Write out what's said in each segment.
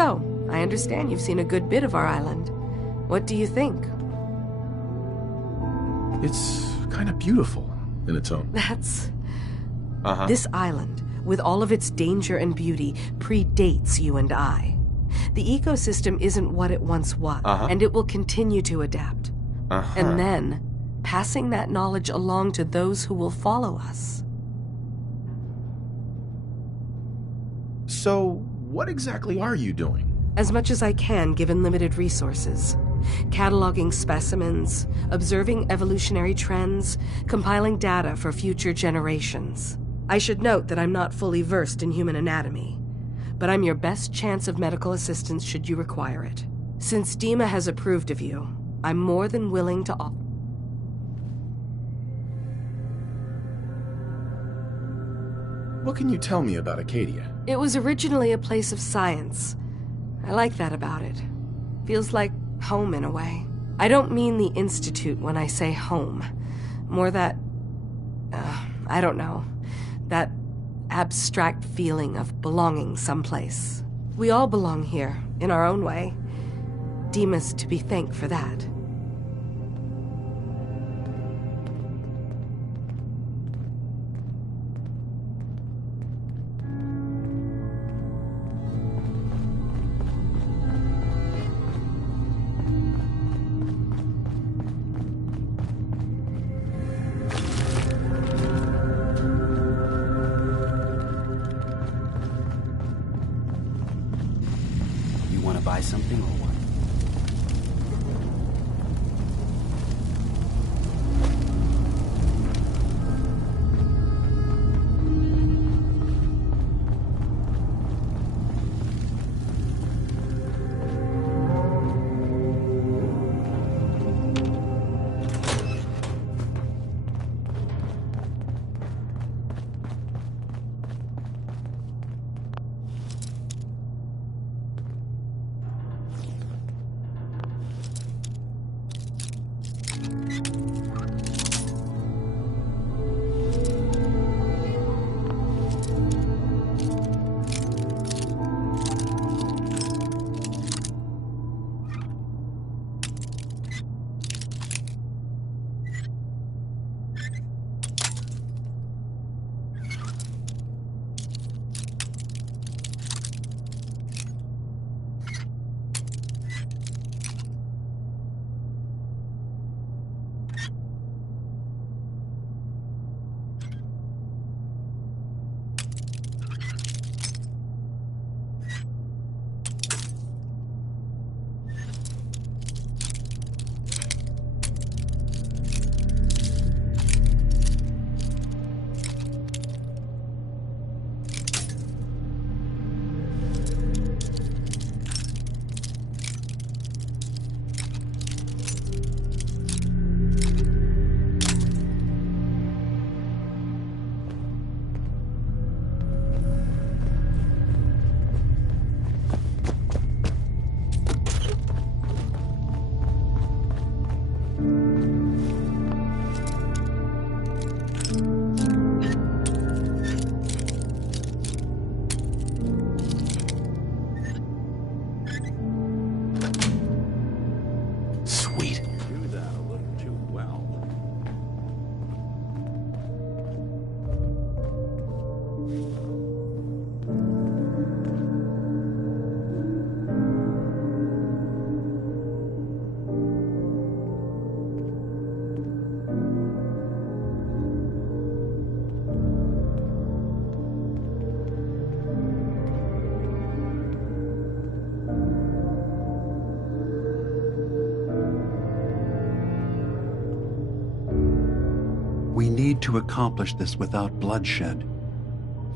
So, I understand you've seen a good bit of our island. What do you think? It's kind of beautiful in its own. That's... This island, with all of its danger and beauty, predates you and I. The ecosystem isn't what it once was, and it will continue to adapt. And then, passing that knowledge along to those who will follow us. So, what exactly are you doing? As much as I can, given limited resources. Cataloging specimens, observing evolutionary trends, compiling data for future generations. I should note that I'm not fully versed in human anatomy, but I'm your best chance of medical assistance should you require it. Since Dima has approved of you, I'm more than willing to offer. What can you tell me about Acadia? It was originally a place of science. I like that about it. Feels like home in a way. I don't mean the Institute when I say home. More that... I don't know. That abstract feeling of belonging someplace. We all belong here, in our own way. Dima's to be thanked for that. Buy something or what? We need to accomplish this without bloodshed.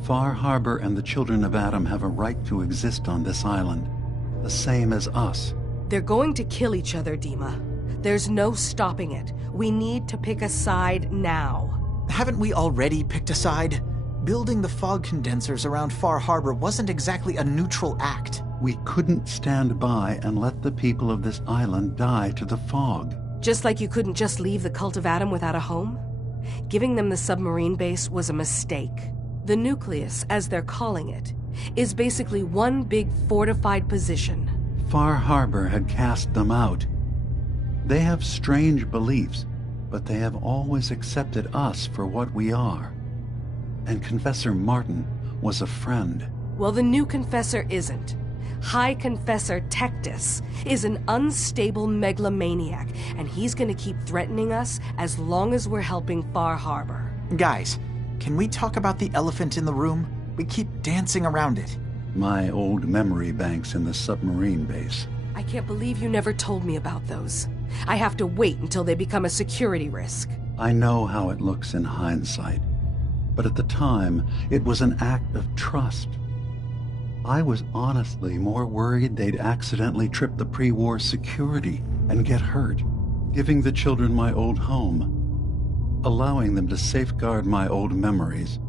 Far Harbor and the Children of Atom have a right to exist on this island, the same as us. They're going to kill each other, Dima. There's no stopping it. We need to pick a side now. Haven't we already picked a side? Building the fog condensers around Far Harbor wasn't exactly a neutral act. We couldn't stand by and let the people of this island die to the fog. Just like you couldn't just leave the Cult of Atom without a home? Giving them the submarine base was a mistake. The nucleus, as they're calling it, is basically one big fortified position. Far Harbor had cast them out. They have strange beliefs, but they have always accepted us for what we are. And Confessor Martin was a friend. Well, the new Confessor isn't. High Confessor Tectus is an unstable megalomaniac, and he's gonna keep threatening us as long as we're helping Far Harbor. Guys, can we talk about the elephant in the room? We keep dancing around it. My old memory banks in the submarine base. I can't believe you never told me about those. I have to wait until they become a security risk. I know how it looks in hindsight, but at the time, it was an act of trust. I was honestly more worried they'd accidentally trip the pre-war security and get hurt, giving the children my old home, allowing them to safeguard my old memories.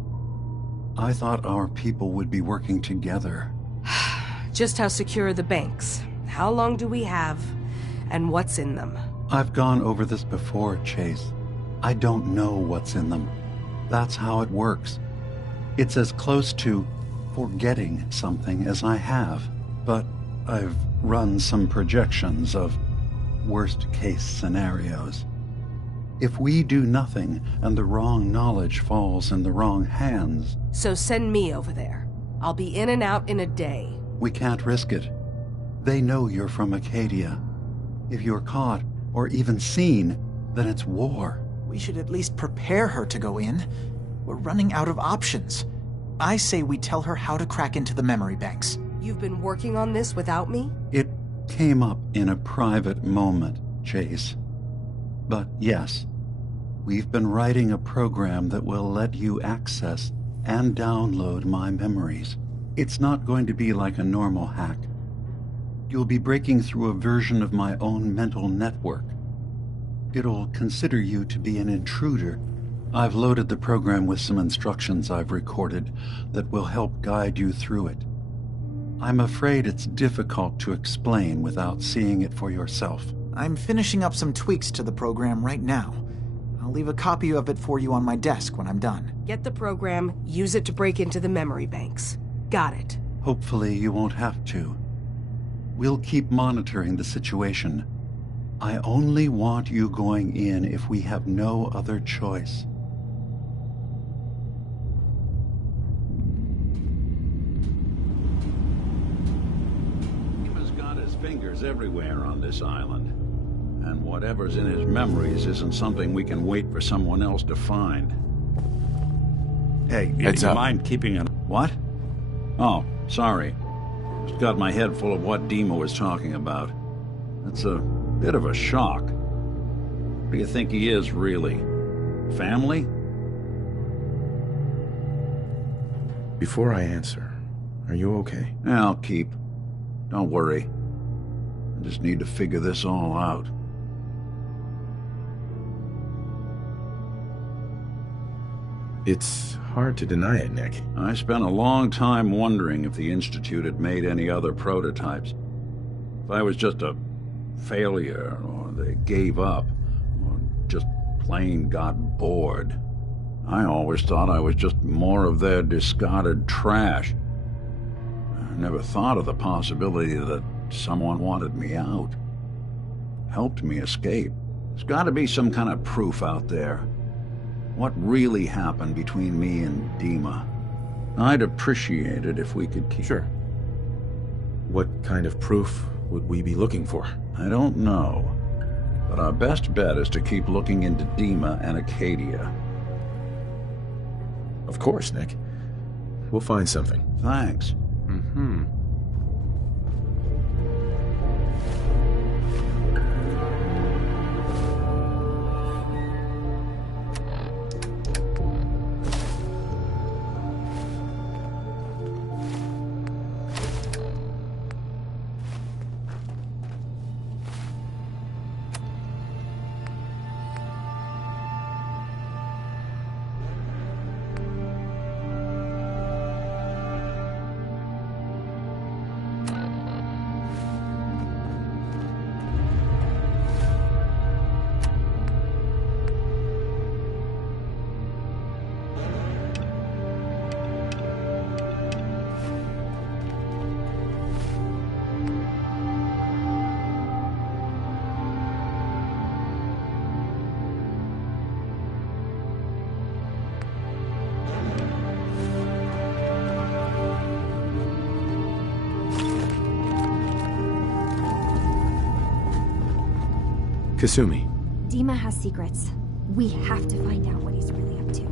I thought our people would be working together. Just how secure are the banks? How long do we have? And what's in them? I've gone over this before, Chase. I don't know what's in them. That's how it works. It's as close to forgetting something as I have, but I've run some projections of worst-case scenarios. If we do nothing and the wrong knowledge falls in the wrong hands... So send me over there. I'll be in and out in a day. We can't risk it. They know you're from Acadia. If you're caught, or even seen, then it's war. We should at least prepare her to go in. We're running out of options. I say we tell her how to crack into the memory banks. You've been working on this without me? It came up in a private moment, Chase. But yes, we've been writing a program that will let you access and download my memories. It's not going to be like a normal hack. You'll be breaking through a version of my own mental network. It'll consider you to be an intruder. I've loaded the program with some instructions I've recorded that will help guide you through it. I'm afraid it's difficult to explain without seeing it for yourself. I'm finishing up some tweaks to the program right now. I'll leave a copy of it for you on my desk when I'm done. Get the program, use it to break into the memory banks. Got it. Hopefully you won't have to. We'll keep monitoring the situation. I only want you going in if we have no other choice. Dima's got his fingers everywhere on this island. And whatever's in his memories isn't something we can wait for someone else to find. Hey, do you mind keeping an... What? Oh, sorry. Just got my head full of what Dima was talking about. It's a bit of a shock. What do you think he is, really? Family? Before I answer, are you okay? I'll keep. Don't worry. I just need to figure this all out. It's hard to deny it, Nick. I spent a long time wondering if the Institute had made any other prototypes. If I was just a failure, or they gave up, or just plain got bored. I always thought I was just more of their discarded trash. I never thought of the possibility that someone wanted me out. Helped me escape. There's got to be some kind of proof out there. What really happened between me and Dima? I'd appreciate it if we could keep... Sure. What kind of proof would we be looking for? I don't know. But our best bet is to keep looking into Dima and Acadia. Of course, Nick. We'll find something. Thanks. Mm-hmm. Kasumi. Dima has secrets. We have to find out what he's really up to.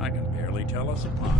I can barely tell us apart.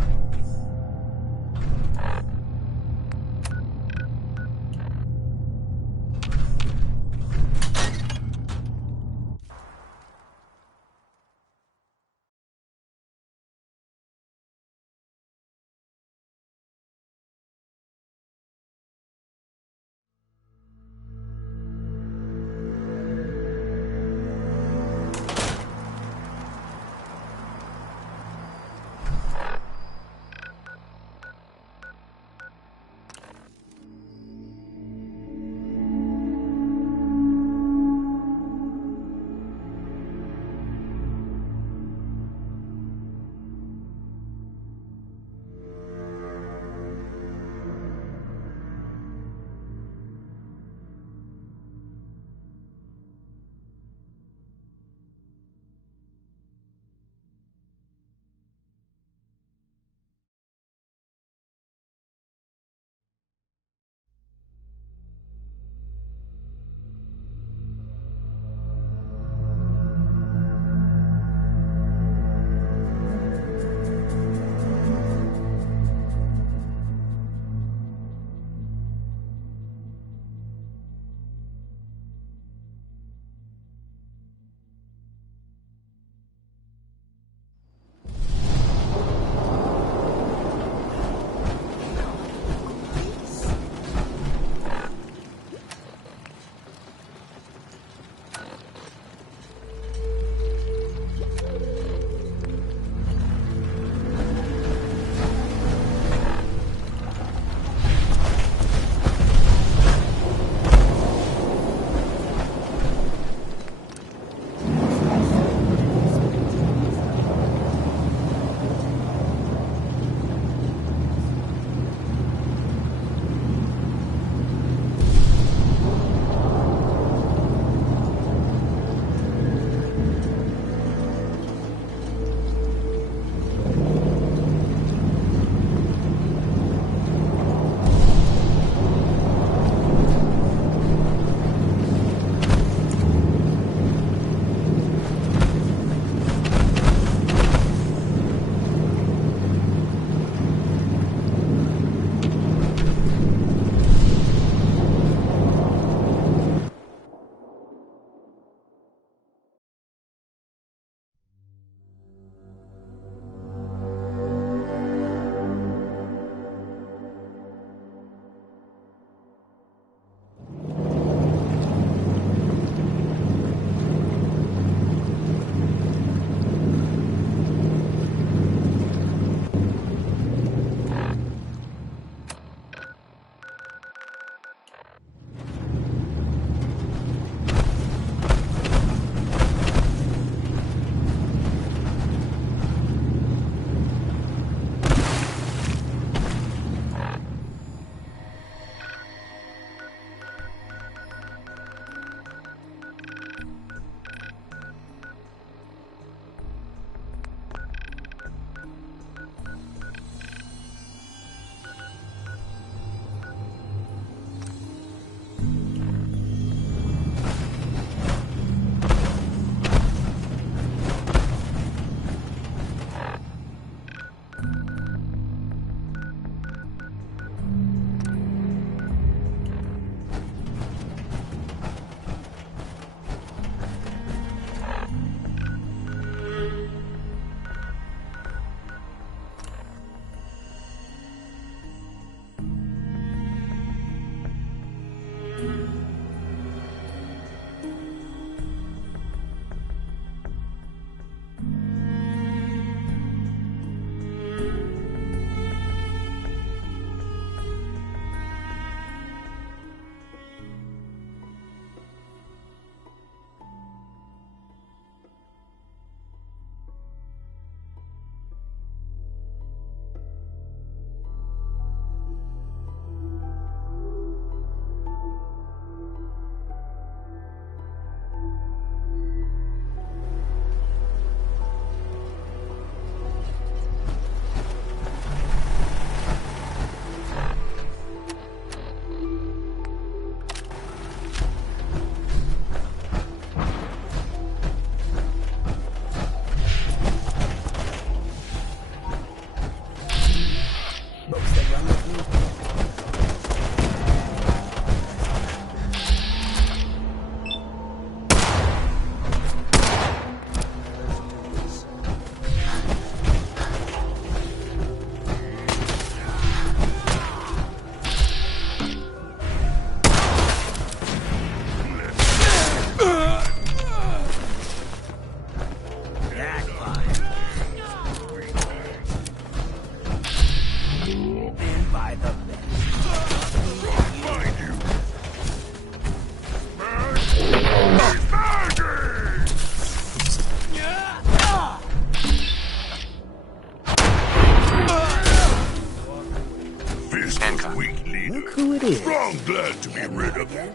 I'm glad to be rid of you.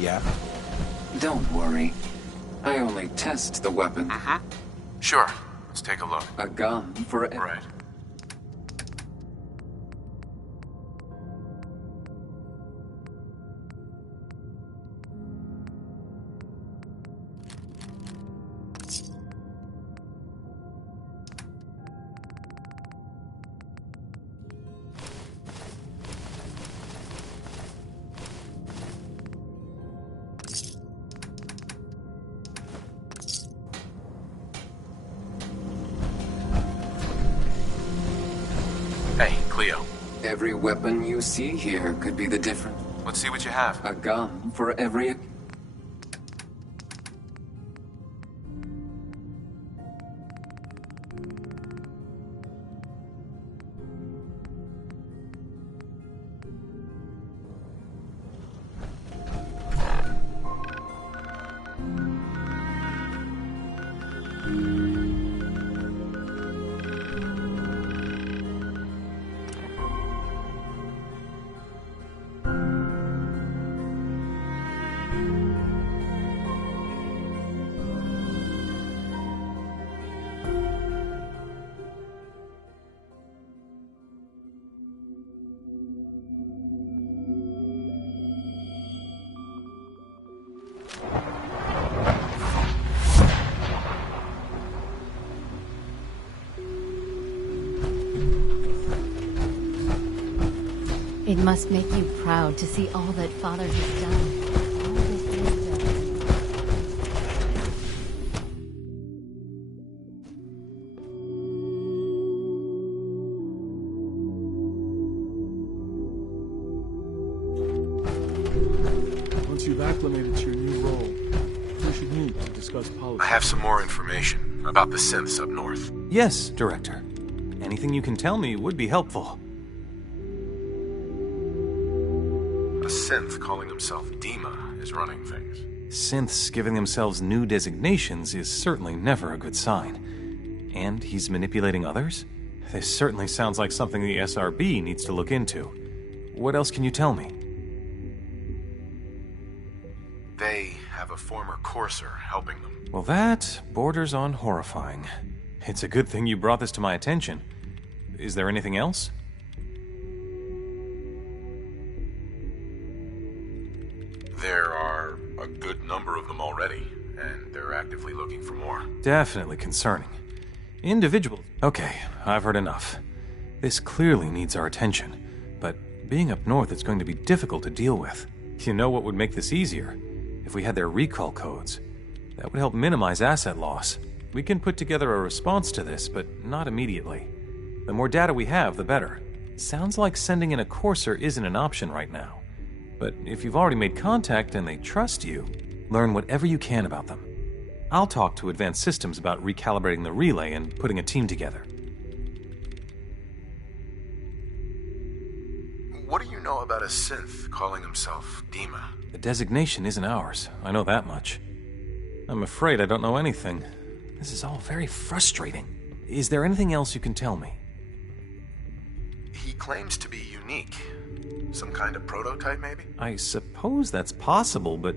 Yeah? Don't worry. I only test the weapon. Sure. Let's take a look. A gun for Right. Hey, Cleo. Every weapon you see here could be the difference. Let's see what you have. A gun for every... It must make you proud to see all that Father has done. All that he has done. Once you've acclimated to your new role, we should meet to discuss policy. I have some more information about the synths up north. Yes, Director. Anything you can tell me would be helpful. A synth calling himself Dima is running things. Synths giving themselves new designations is certainly never a good sign. And he's manipulating others? This certainly sounds like something the SRB needs to look into. What else can you tell me? They have a former courser helping them. Well, that borders on horrifying. It's a good thing you brought this to my attention. Is there anything else? There are a good number of them already, and they're actively looking for more. Definitely concerning. Individuals. Okay, I've heard enough. This clearly needs our attention, but being up north, it's going to be difficult to deal with. You know what would make this easier? If we had their recall codes. That would help minimize asset loss. We can put together a response to this, but not immediately. The more data we have, the better. Sounds like sending in a courser isn't an option right now. But if you've already made contact and they trust you, learn whatever you can about them. I'll talk to Advanced Systems about recalibrating the relay and putting a team together. What do you know about a synth calling himself Dima? The designation isn't ours, I know that much. I'm afraid I don't know anything. This is all very frustrating. Is there anything else you can tell me? He claims to be unique. Some kind of prototype, maybe? I suppose that's possible, but...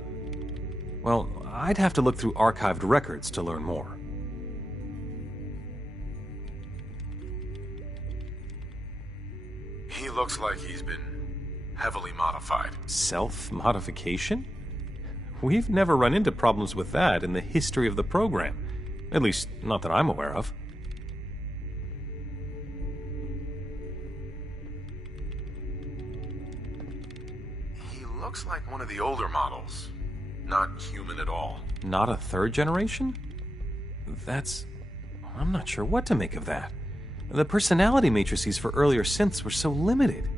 well, I'd have to look through archived records to learn more. He looks like he's been heavily modified. Self-modification? We've never run into problems with that in the history of the program. At least, not that I'm aware of. He looks like one of the older models. Not human at all. Not a third generation? I'm not sure what to make of that. The personality matrices for earlier synths were so limited.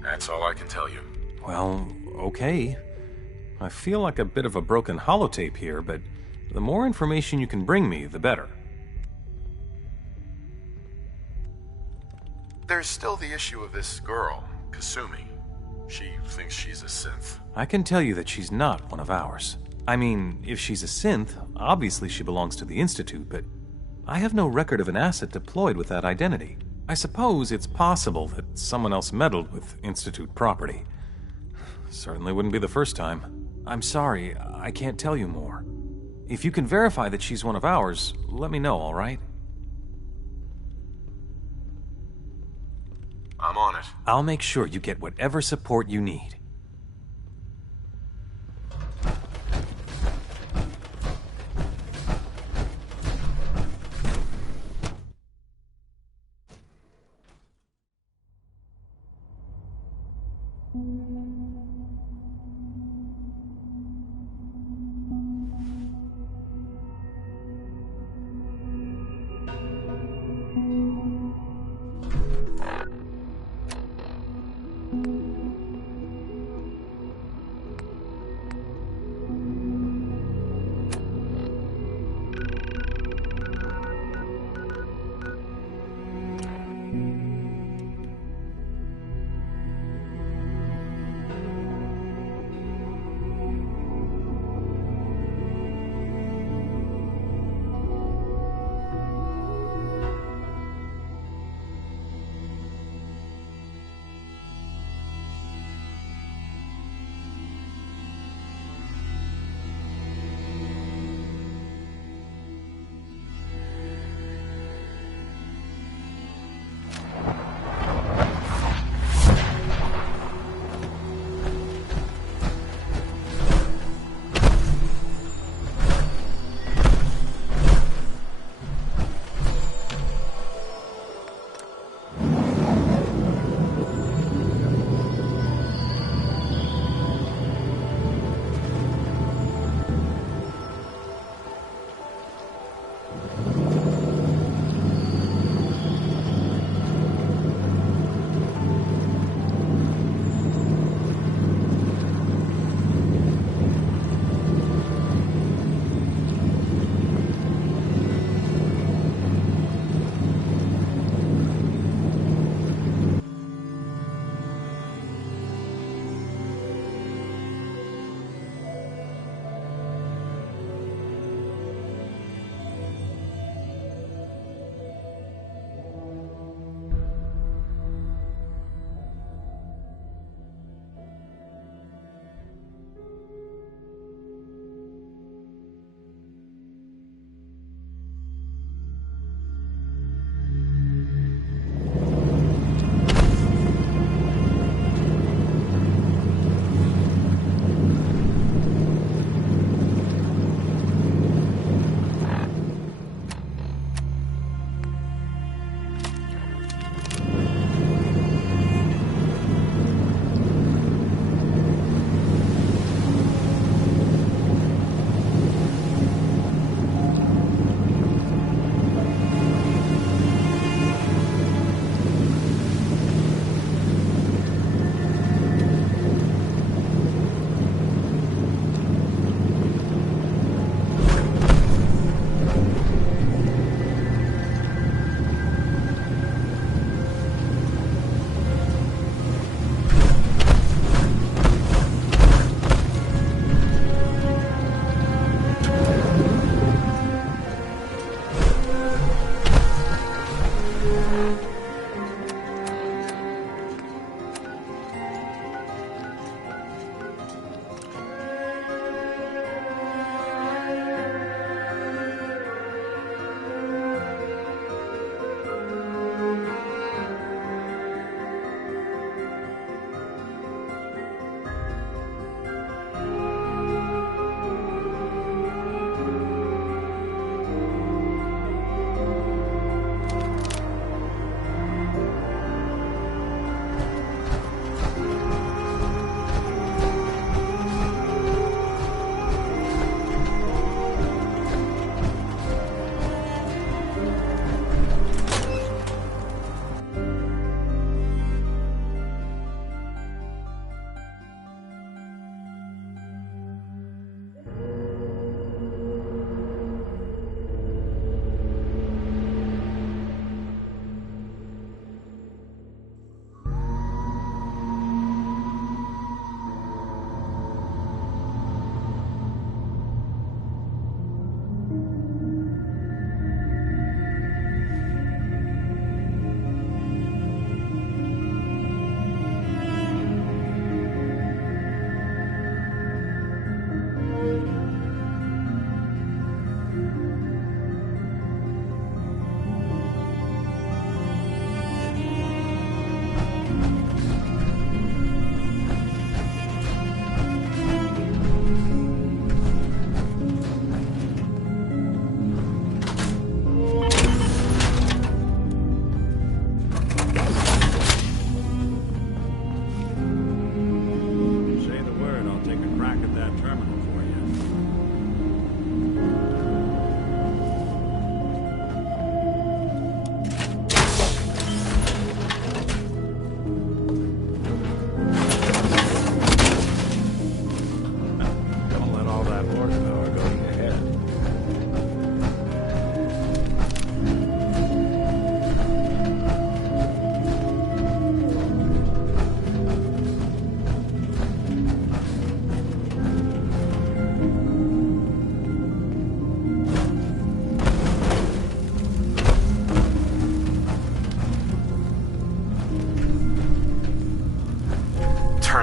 That's all I can tell you. Well, okay. I feel like a bit of a broken holotape here, but the more information you can bring me, the better. There's still the issue of this girl, Kasumi. She thinks she's a synth. I can tell you that she's not one of ours. I mean, if she's a synth, obviously she belongs to the Institute, but I have no record of an asset deployed with that identity. I suppose it's possible that someone else meddled with Institute property. Certainly wouldn't be the first time. I'm sorry, I can't tell you more. If you can verify that she's one of ours, let me know, all right? I'm on it. I'll make sure you get whatever support you need.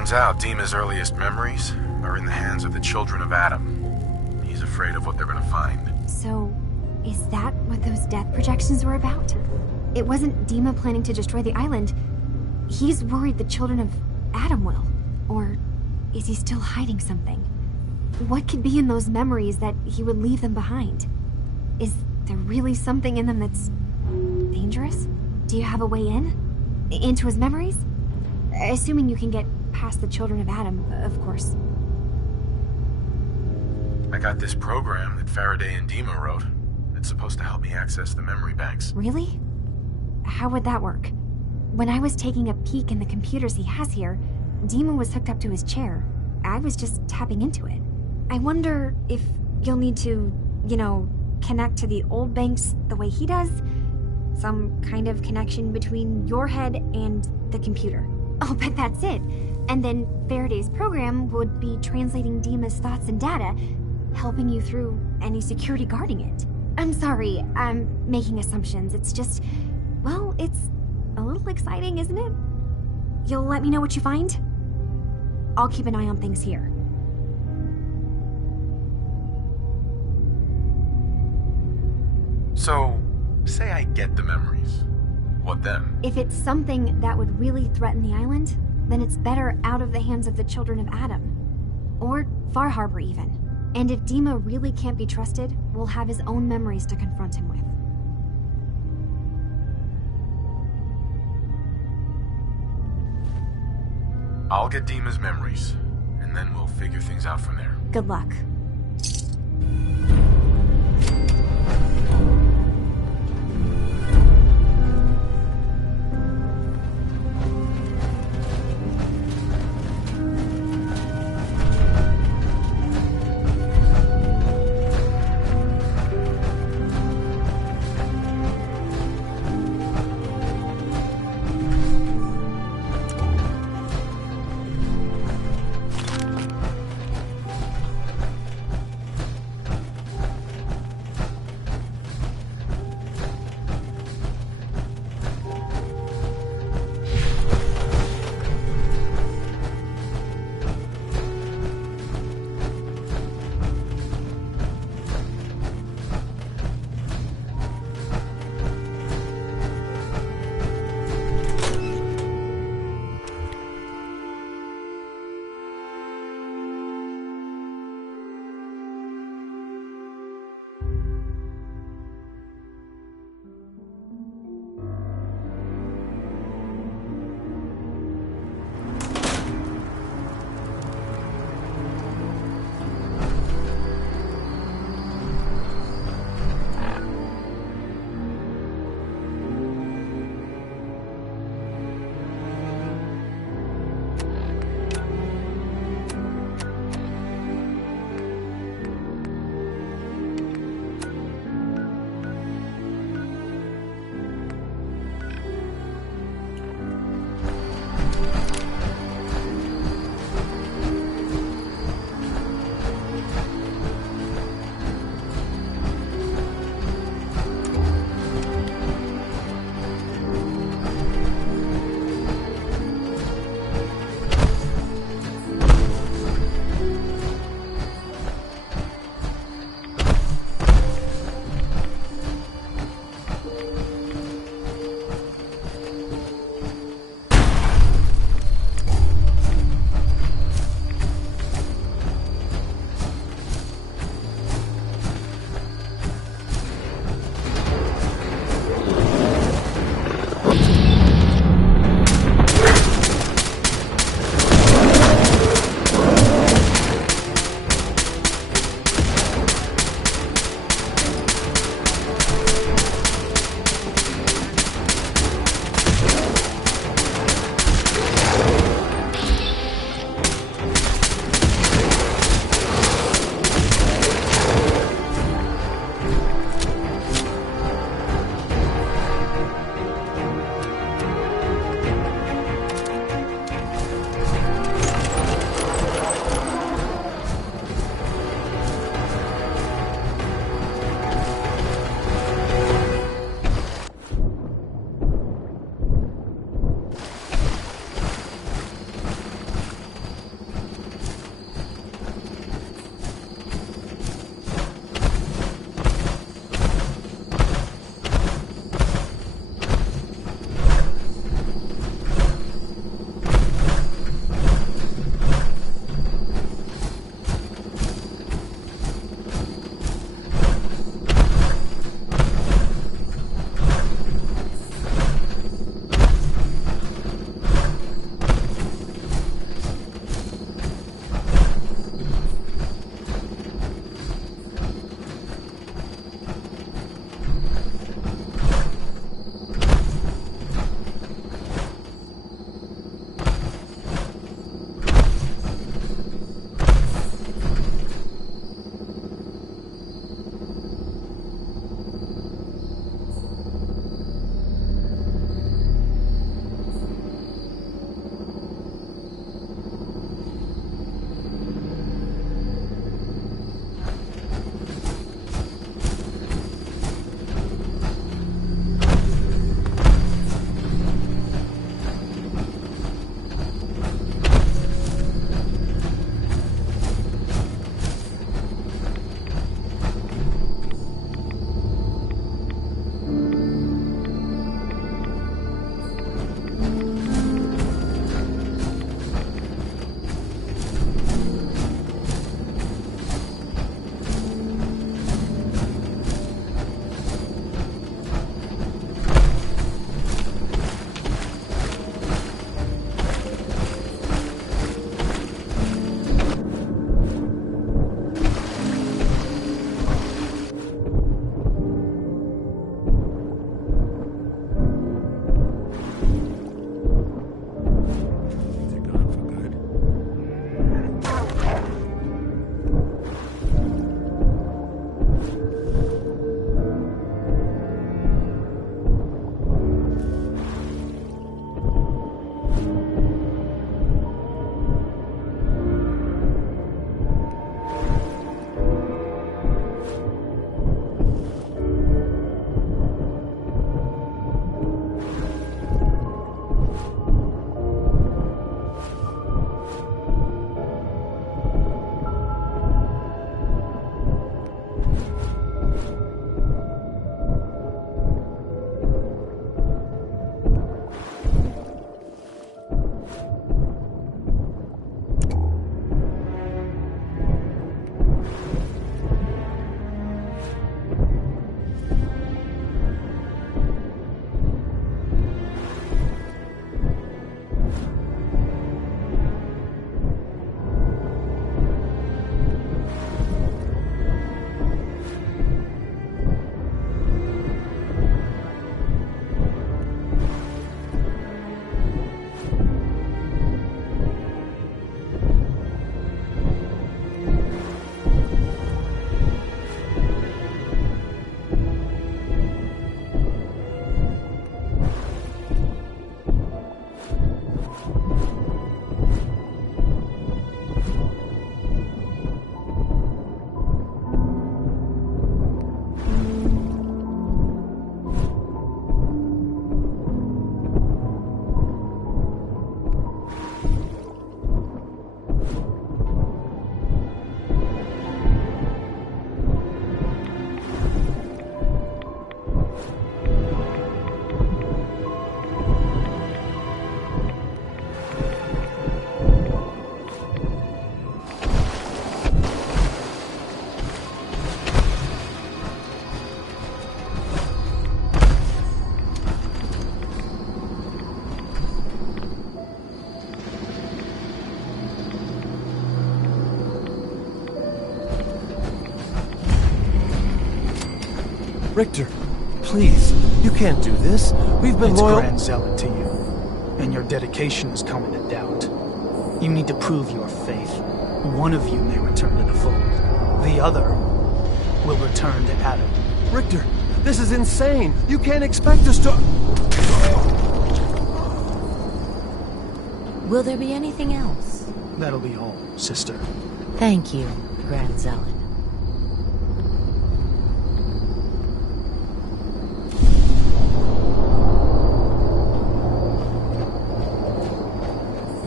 Turns out Dima's earliest memories are in the hands of the children of Adam. He's afraid of what they're gonna find. So, is that what those death projections were about? It wasn't Dima planning to destroy the island. He's worried the children of Adam will. Or is he still hiding something? What could be in those memories that he would leave them behind? Is there really something in them that's dangerous? Do you have a way in? Into his memories? Assuming you can get past the children of Adam, of course. I got this program that Faraday and Dima wrote. It's supposed to help me access the memory banks. Really? How would that work? When I was taking a peek in the computers he has here, Dima was hooked up to his chair. I was just tapping into it. I wonder if you'll need to, connect to the old banks the way he does? Some kind of connection between your head and the computer. I'll bet that's it. And then Faraday's program would be translating Dima's thoughts and data, helping you through any security guarding it. I'm sorry, I'm making assumptions. It's just, well, it's a little exciting, isn't it? You'll let me know what you find? I'll keep an eye on things here. So, say I get the memories. What then? If it's something that would really threaten the island, then it's better out of the hands of the children of Adam. Or Far Harbor, even. And if Dima really can't be trusted, we'll have his own memories to confront him with. I'll get Dima's memories, and then we'll figure things out from there. Good luck. Richter, please, you can't do this. We've been It's loyal. Grand Zealot to you, and your dedication is coming to doubt. You need to prove your faith. One of you may return to the fold. The other will return to Adam. Richter, this is insane. You can't expect us to... Will there be anything else? That'll be all, sister. Thank you, Grand Zealot.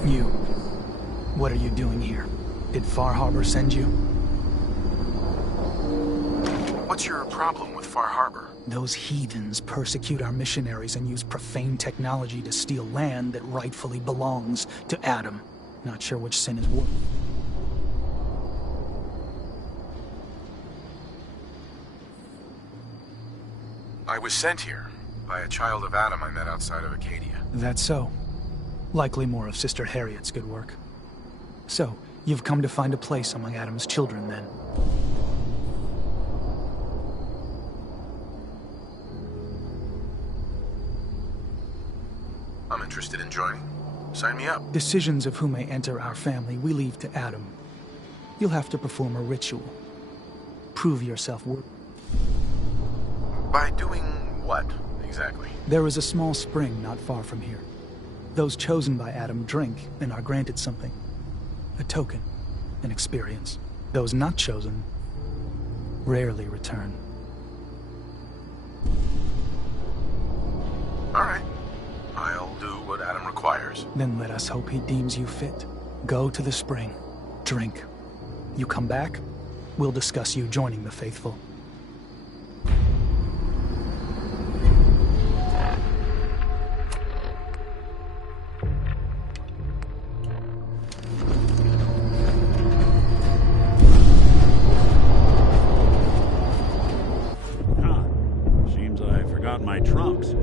You. What are you doing here? Did Far Harbor send you? What's your problem with Far Harbor? Those heathens persecute our missionaries and use profane technology to steal land that rightfully belongs to Adam. Not sure which sin is worse. I was sent here by a child of Adam I met outside of Acadia. That's so. Likely more of Sister Harriet's good work. So, you've come to find a place among Adam's children, then? I'm interested in joining. Sign me up. Decisions of who may enter our family we leave to Adam. You'll have to perform a ritual. Prove yourself worthy. By doing what, exactly? There is a small spring not far from here. Those chosen by Adam drink and are granted something. A token, an experience. Those not chosen rarely return. All right. I'll do what Adam requires. Then let us hope he deems you fit. Go to the spring. Drink. You come back, we'll discuss you joining the faithful. Seems I forgot my trunks.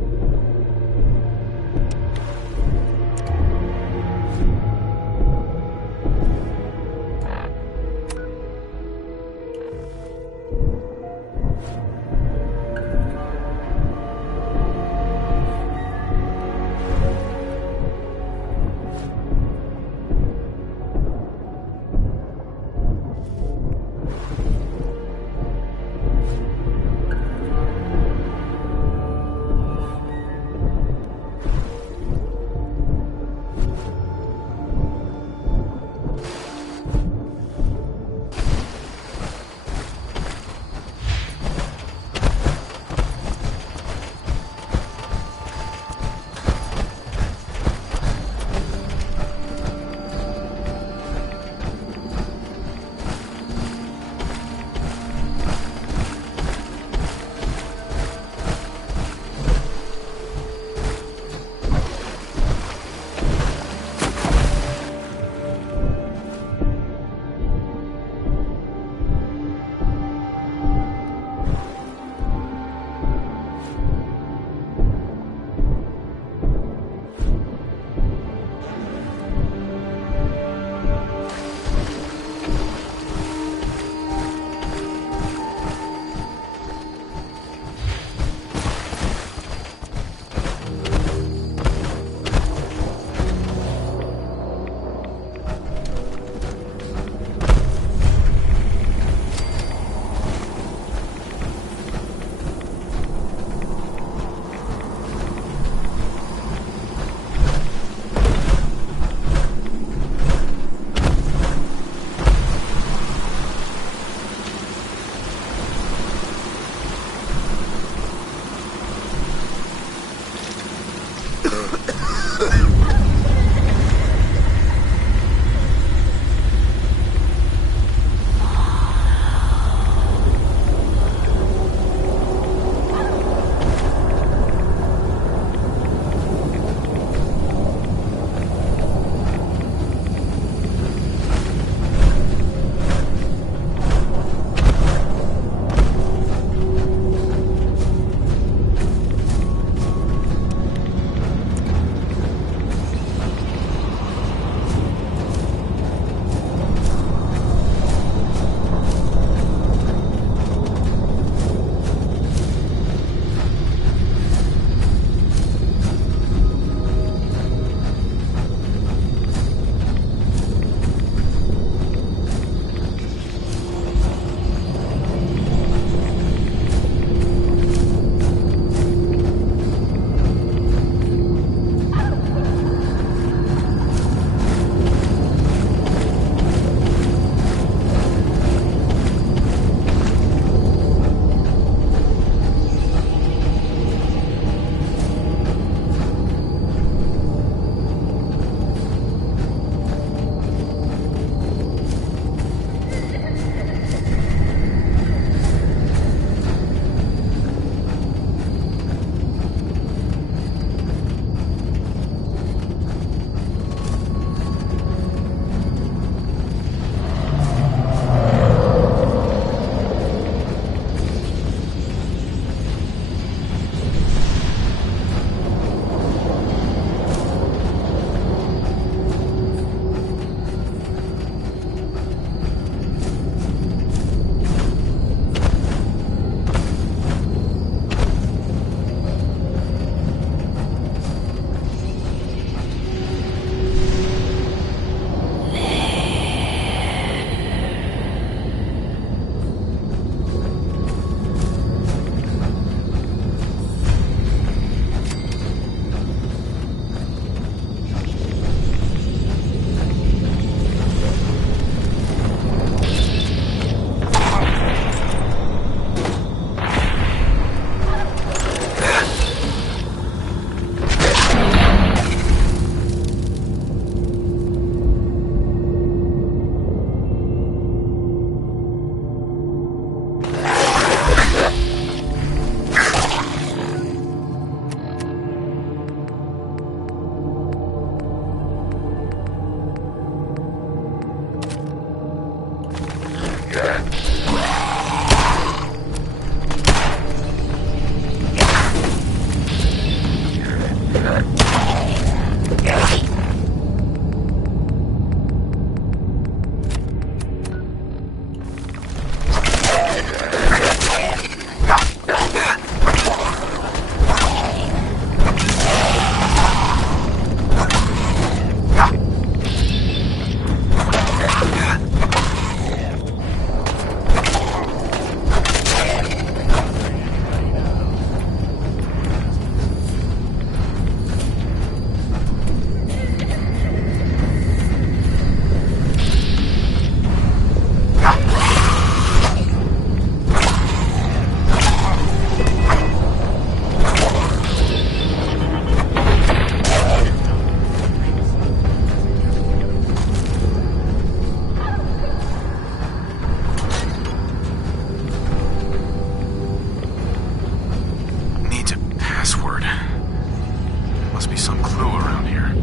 password. Must be some clue around here.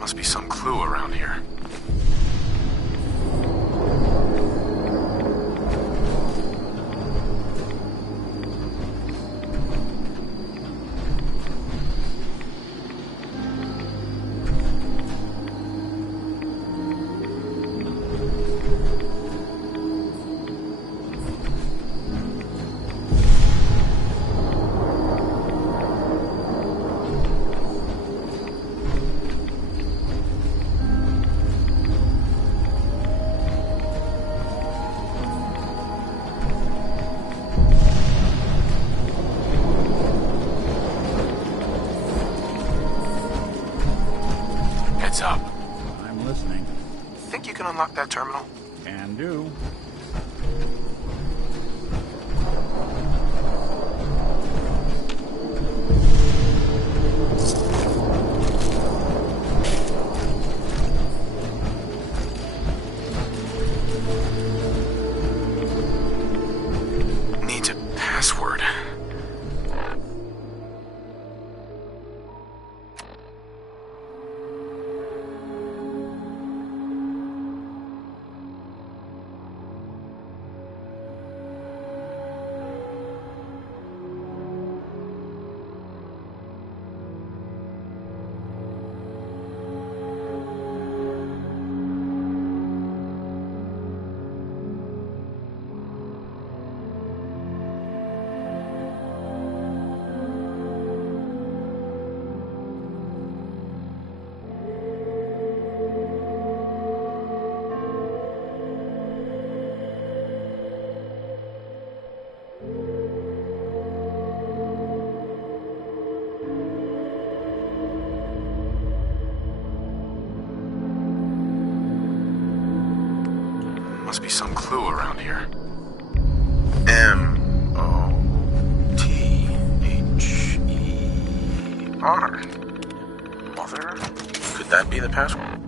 Must be some clue around here. Up. I'm listening. Think you can unlock that terminal? Can do. Needs a password. Must be some clue around here. M-O-T-H-E-R. Mother? Could that be the password?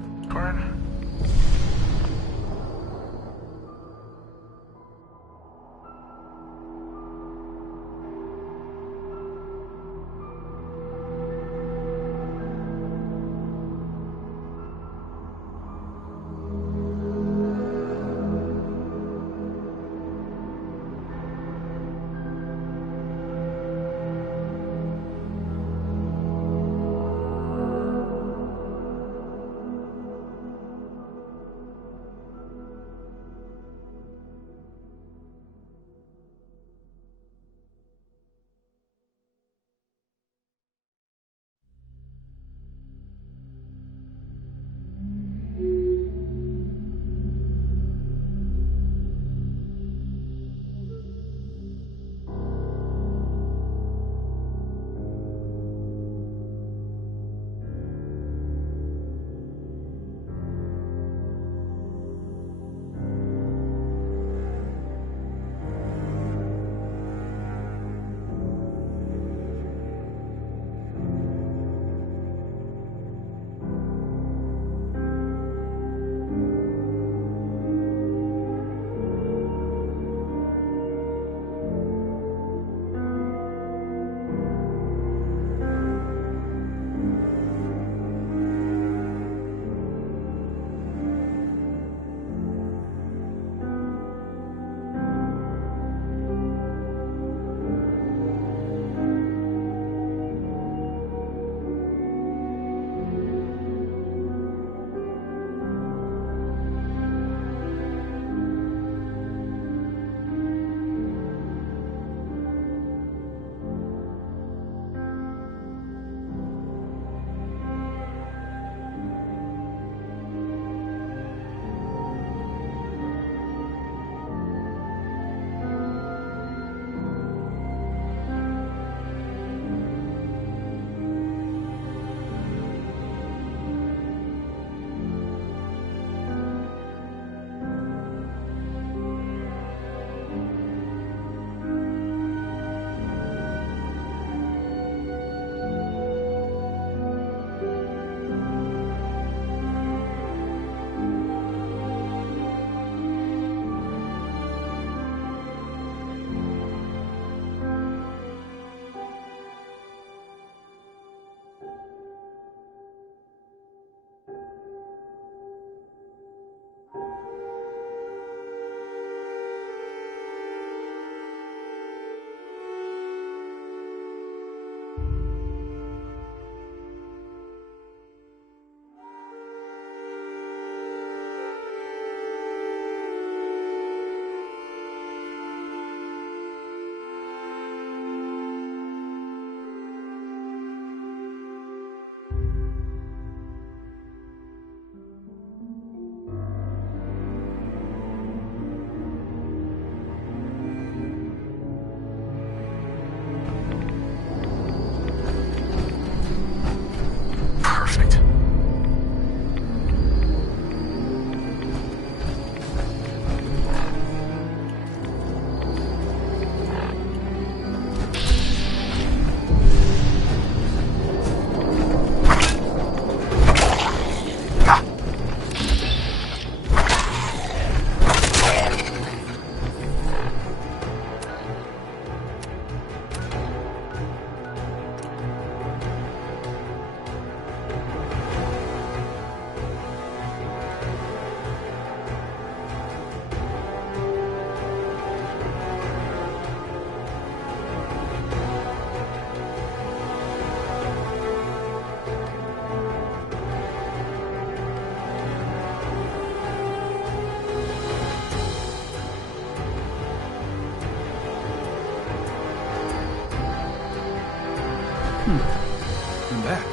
I'm back.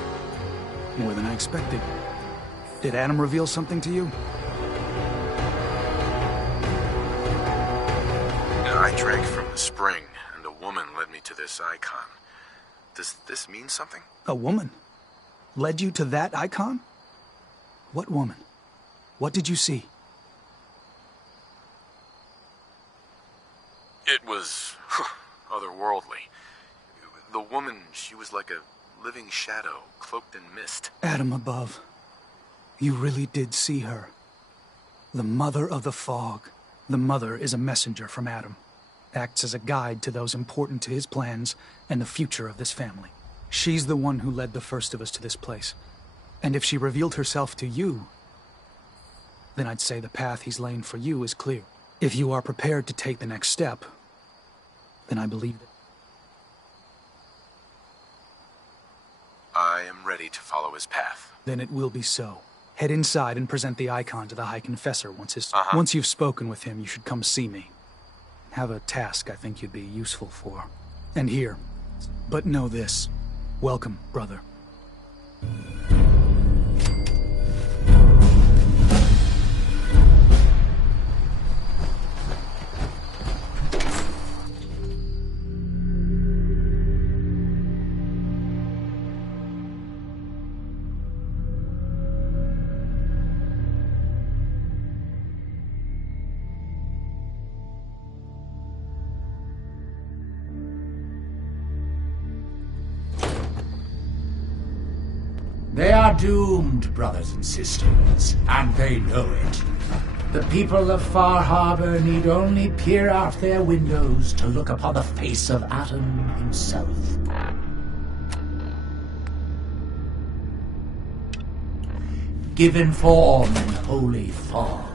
More than I expected. Did Adam reveal something to you? I drank from the spring, and a woman led me to this icon. Does this mean something? A woman? Led you to that icon? What woman? What did you see? It was otherworldly. The woman, she was like a living shadow, cloaked in mist. Adam above. You really did see her. The Mother of the Fog. The Mother is a messenger from Adam. Acts as a guide to those important to his plans and the future of this family. She's the one who led the first of us to this place. And if she revealed herself to you, then I'd say the path he's laying for you is clear. If you are prepared to take the next step, then I believe it. I am ready to follow his path. Then it will be so. Head inside and present the icon to the High Confessor once you've spoken with him. You should come see me. Have a task I think you'd be useful for. And here. But know this. Welcome, brother. They are doomed, brothers and sisters, and they know it. The people of Far Harbor need only peer out their windows to look upon the face of Adam himself. Given form in holy fog.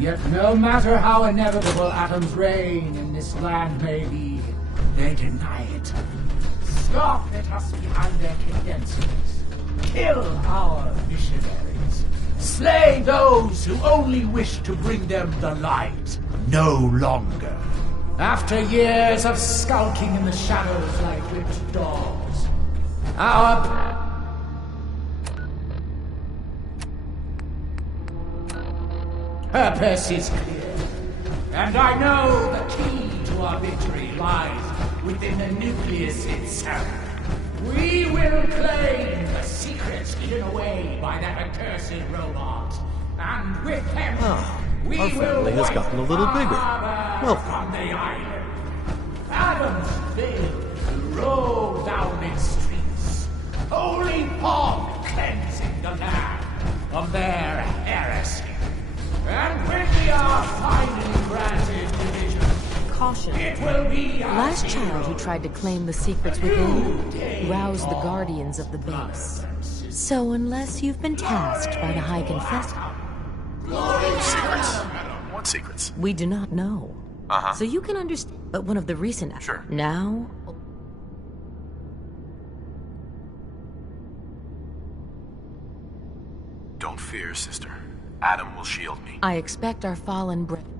Yet no matter how inevitable Adam's reign in this land may be, they deny it. Scoff at us behind their condensers. Kill our missionaries. Slay those who only wish to bring them the light. No longer. After years of skulking in the shadows like whipped dogs, our purpose is clear. And I know the key to our victory lies within the nucleus itself. We will claim the secrets hidden away by that accursed robot. And with them, we our family will has gotten a little bigger. Welcome. From the island. Adam's veil to roll down its streets. Holy fog cleansing the land of their heresy. And when we are finally granted division, Caution. it will be The last child who tried to claim the secrets within roused the guardians of the base. So unless you've been tasked by the High Confessor... Secrets? What secrets? We do not know. So you can understand, but one of the recent... Sure. Now... Don't fear, sister. Adam will shield me. I expect our fallen brethren...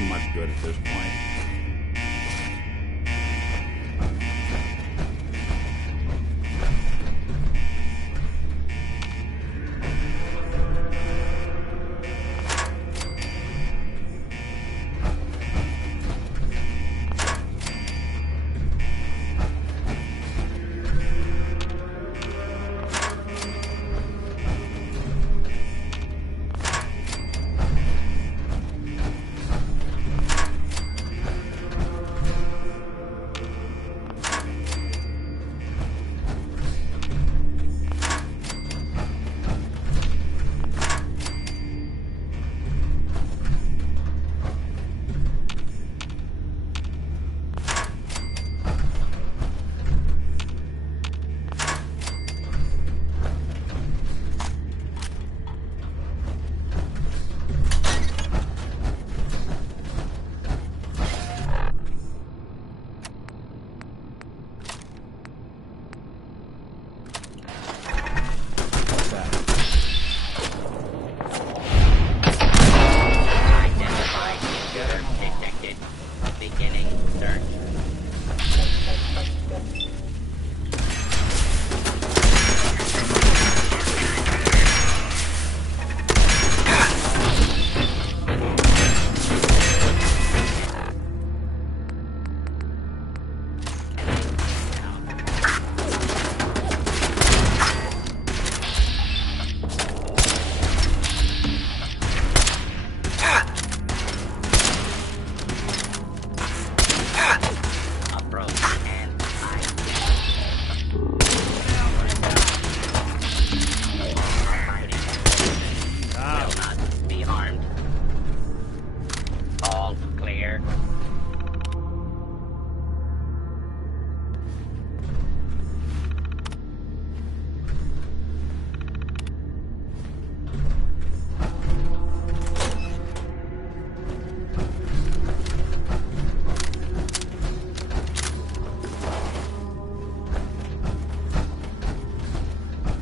done much good at this point.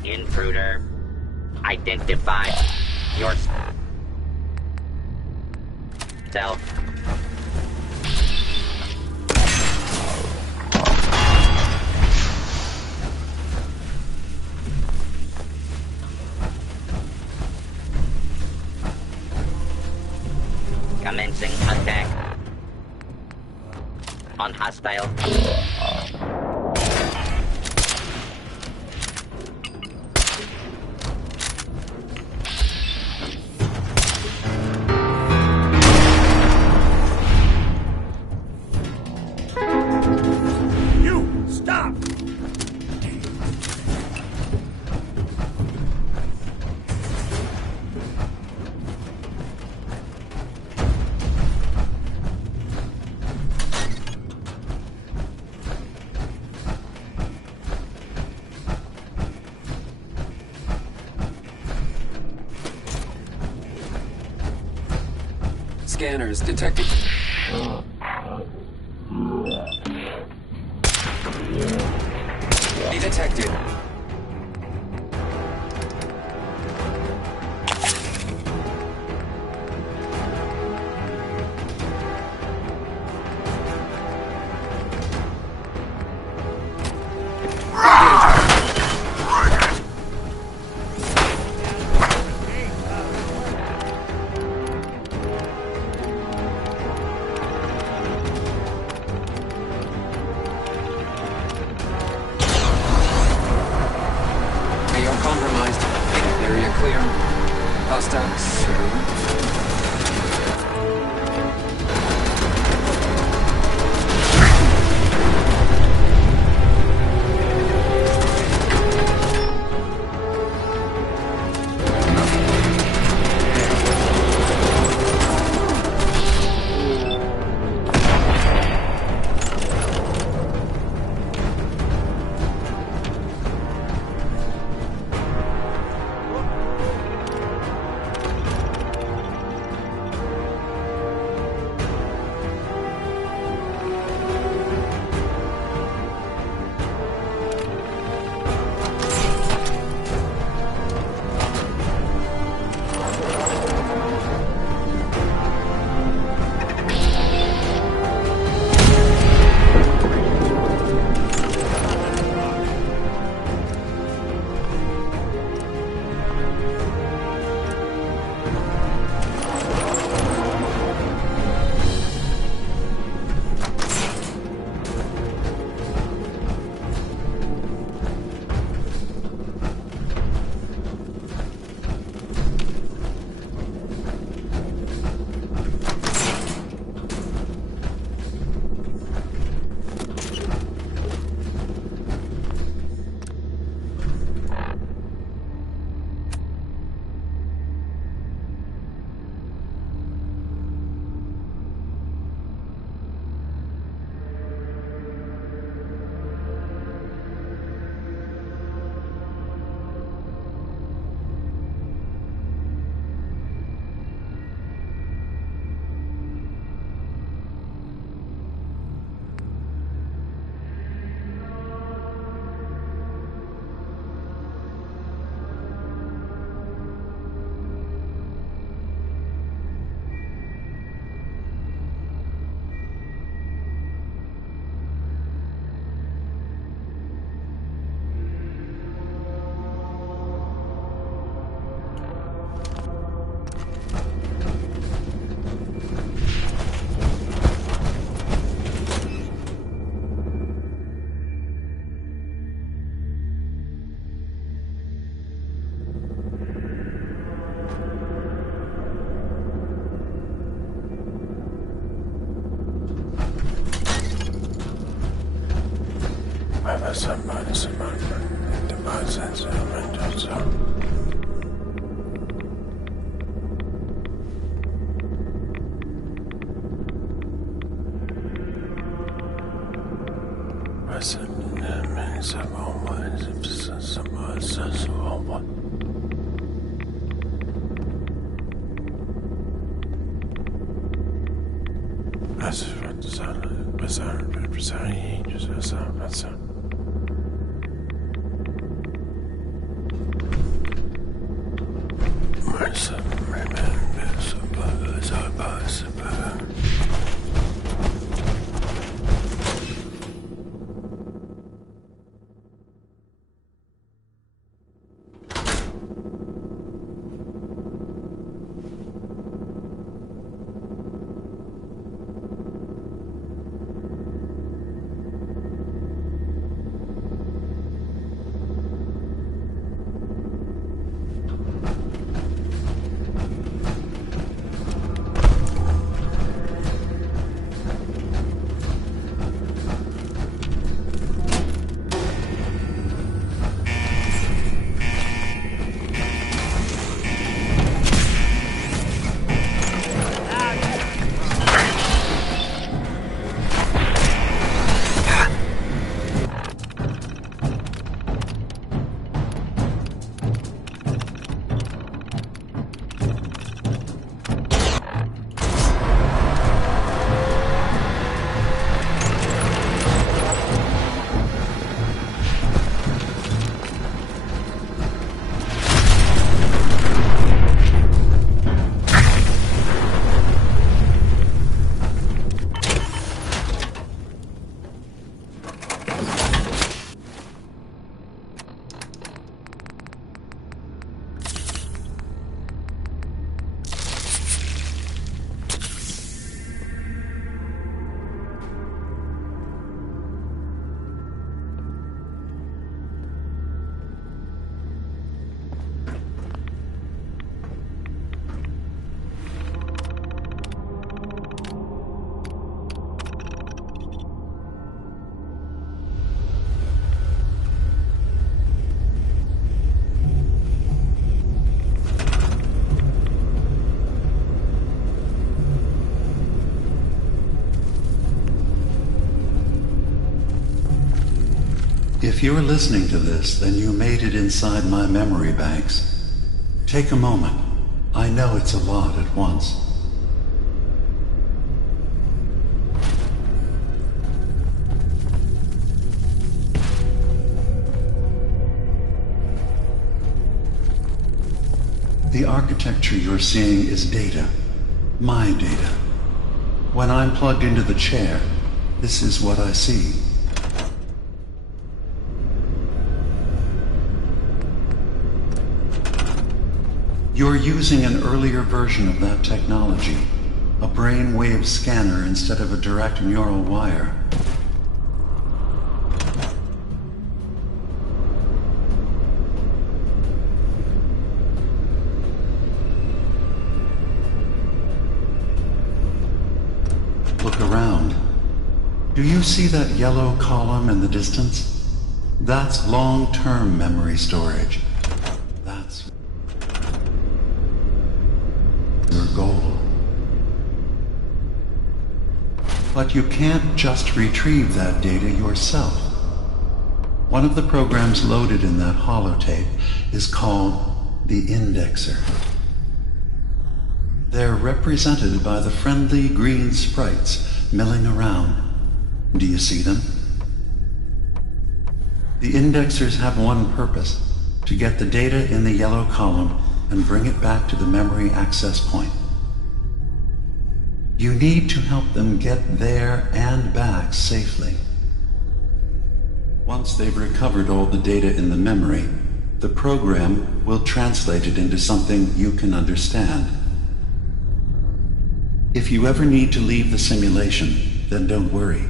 Intruder, identify yourself. Commencing attack on hostile. Scanners detected. Detected. If you're listening to this, then you made it inside my memory banks. Take a moment. I know it's a lot at once. The architecture you're seeing is data. My data. When I'm plugged into the chair, this is what I see. You're using an earlier version of that technology, a brainwave scanner instead of a direct neural wire. Look around. Do you see that yellow column in the distance? That's long-term memory storage. That's your goal. But you can't just retrieve that data yourself. One of the programs loaded in that holotape is called the Indexer. They're represented by the friendly green sprites milling around. Do you see them? The Indexers have one purpose: to get the data in the yellow column and bring it back to the memory access point. You need to help them get there and back safely. Once they've recovered all the data in the memory, the program will translate it into something you can understand. If you ever need to leave the simulation, then don't worry.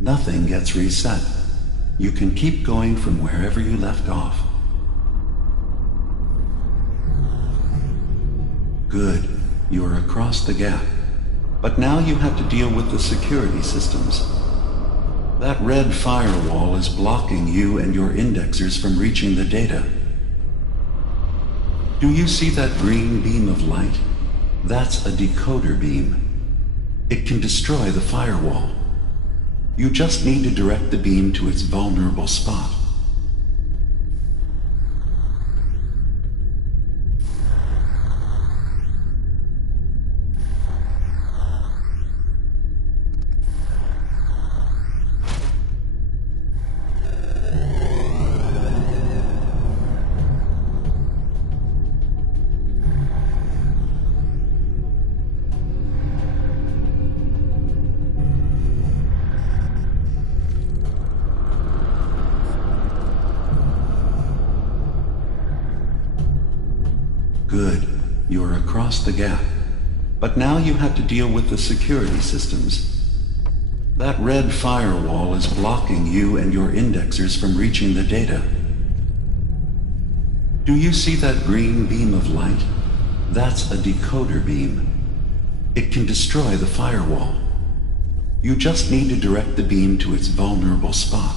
Nothing gets reset. You can keep going from wherever you left off. Good. You're across the gap. But now you have to deal with the security systems. That red firewall is blocking you and your indexers from reaching the data. Do you see that green beam of light? That's a decoder beam. It can destroy the firewall. You just need to direct the beam to its vulnerable spot. Good. You're across the gap. But now you have to deal with the security systems. That red firewall is blocking you and your indexers from reaching the data. Do you see that green beam of light? That's a decoder beam. It can destroy the firewall. You just need to direct the beam to its vulnerable spot.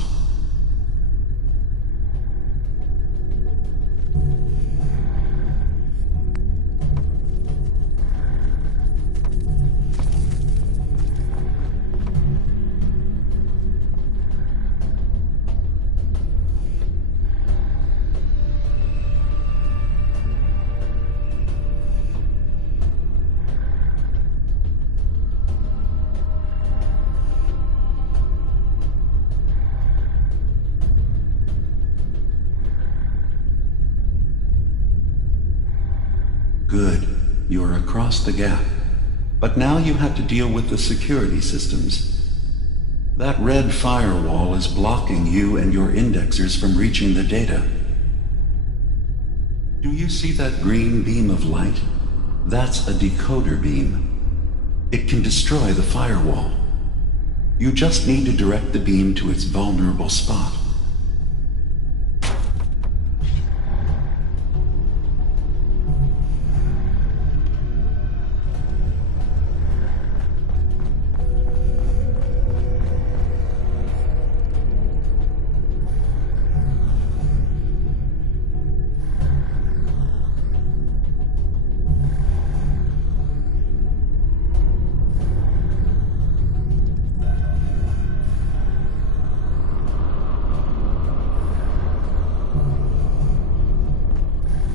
Good. You're across the gap. But now you have to deal with the security systems. That red firewall is blocking you and your indexers from reaching the data. Do you see that green beam of light? That's a decoder beam. It can destroy the firewall. You just need to direct the beam to its vulnerable spot.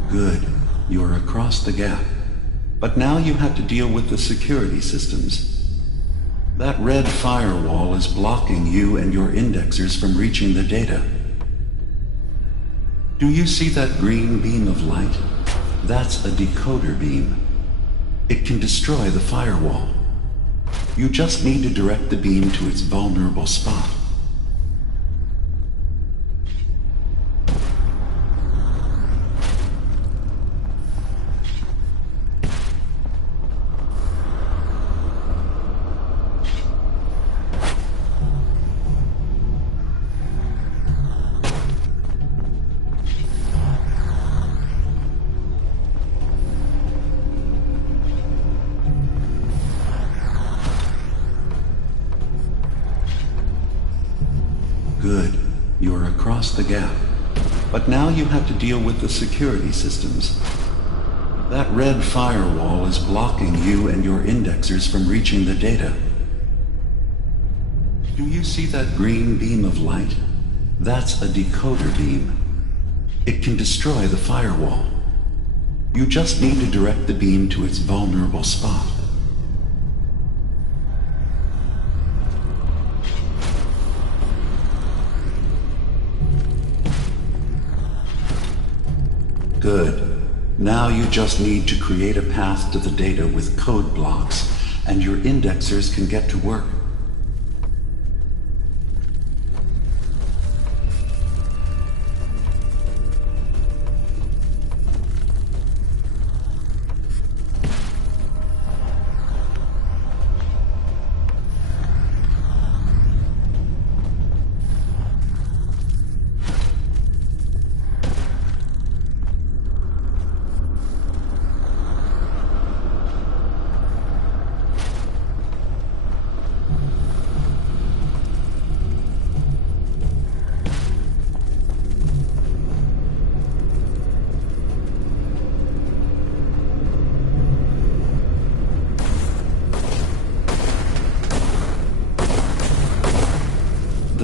Good. You're across the gap. But now you have to deal with the security systems. That red firewall is blocking you and your indexers from reaching the data. Do you see that green beam of light? That's a decoder beam. It can destroy the firewall. You just need to direct the beam to its vulnerable spot. Good. You're across the gap. But now you have to deal with the security systems. That red firewall is blocking you and your indexers from reaching the data. Do you see that green beam of light? That's a decoder beam. It can destroy the firewall. You just need to direct the beam to its vulnerable spot. Good. Now you just need to create a path to the data with code blocks, and your indexers can get to work.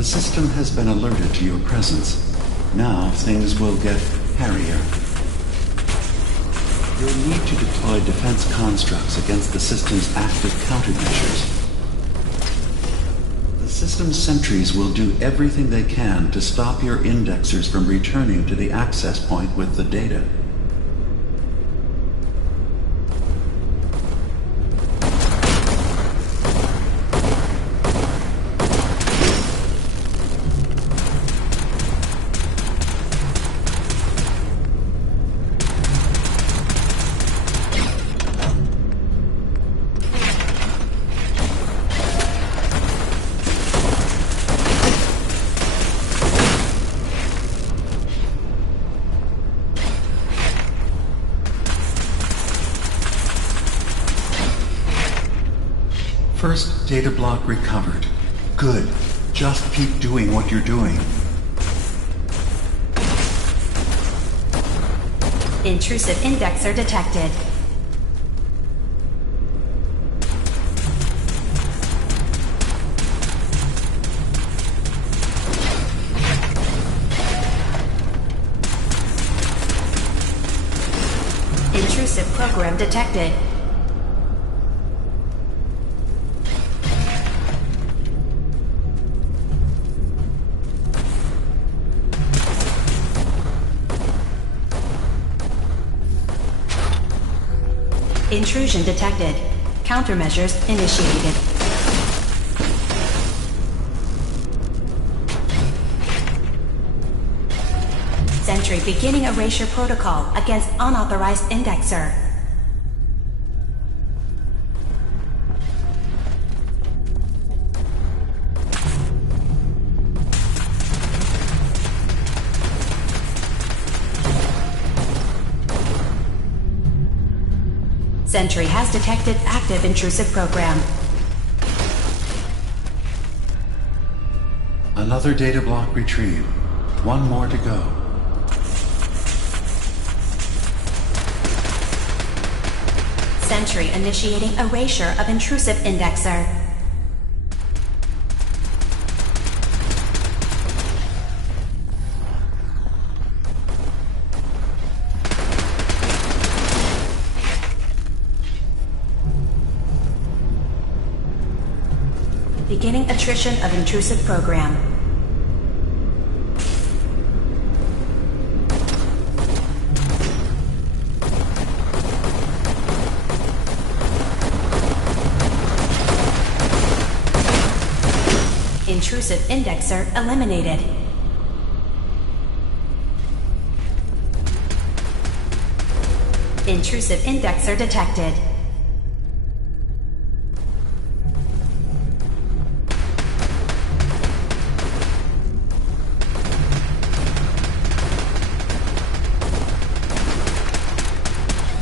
The system has been alerted to your presence. Now things will get hairier. You'll need to deploy defense constructs against the system's active countermeasures. The system's sentries will do everything they can to stop your indexers from returning to the access point with the data. First data block recovered. Good. Just keep doing what you're doing. Intrusive indexer detected. Intrusive program detected. Intrusion detected. Countermeasures initiated. Sentry beginning erasure protocol against unauthorized indexer. Sentry has detected active intrusive program. Another data block retrieved. One more to go. Sentry initiating erasure of intrusive indexer. Beginning attrition of intrusive program. Intrusive indexer eliminated. Intrusive indexer detected.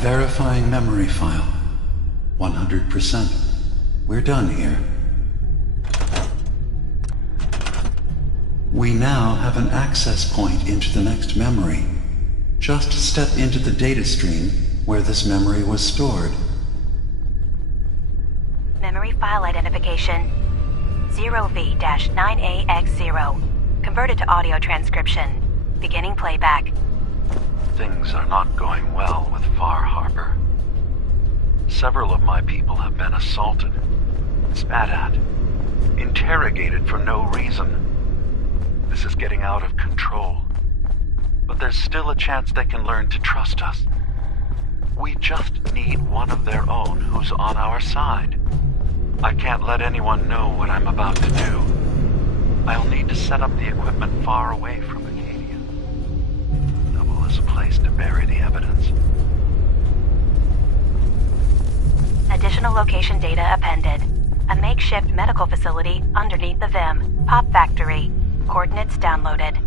Verifying memory file. 100%. We're done here. We now have an access point into the next memory. Just step into the data stream where this memory was stored. Memory file identification 0V-9AX0. Converted to audio transcription. Beginning playback. Things are not going well with Far Harbor. Several of my people have been assaulted, spat at, interrogated for no reason. This is getting out of control. But there's still a chance they can learn to trust us. We just need one of their own who's on our side. I can't let anyone know what I'm about to do. I'll need to set up the equipment far away from Acadia. Double as a place to bury the evidence. Additional location data appended. A makeshift medical facility underneath the VIM. Pop Factory. Coordinates downloaded.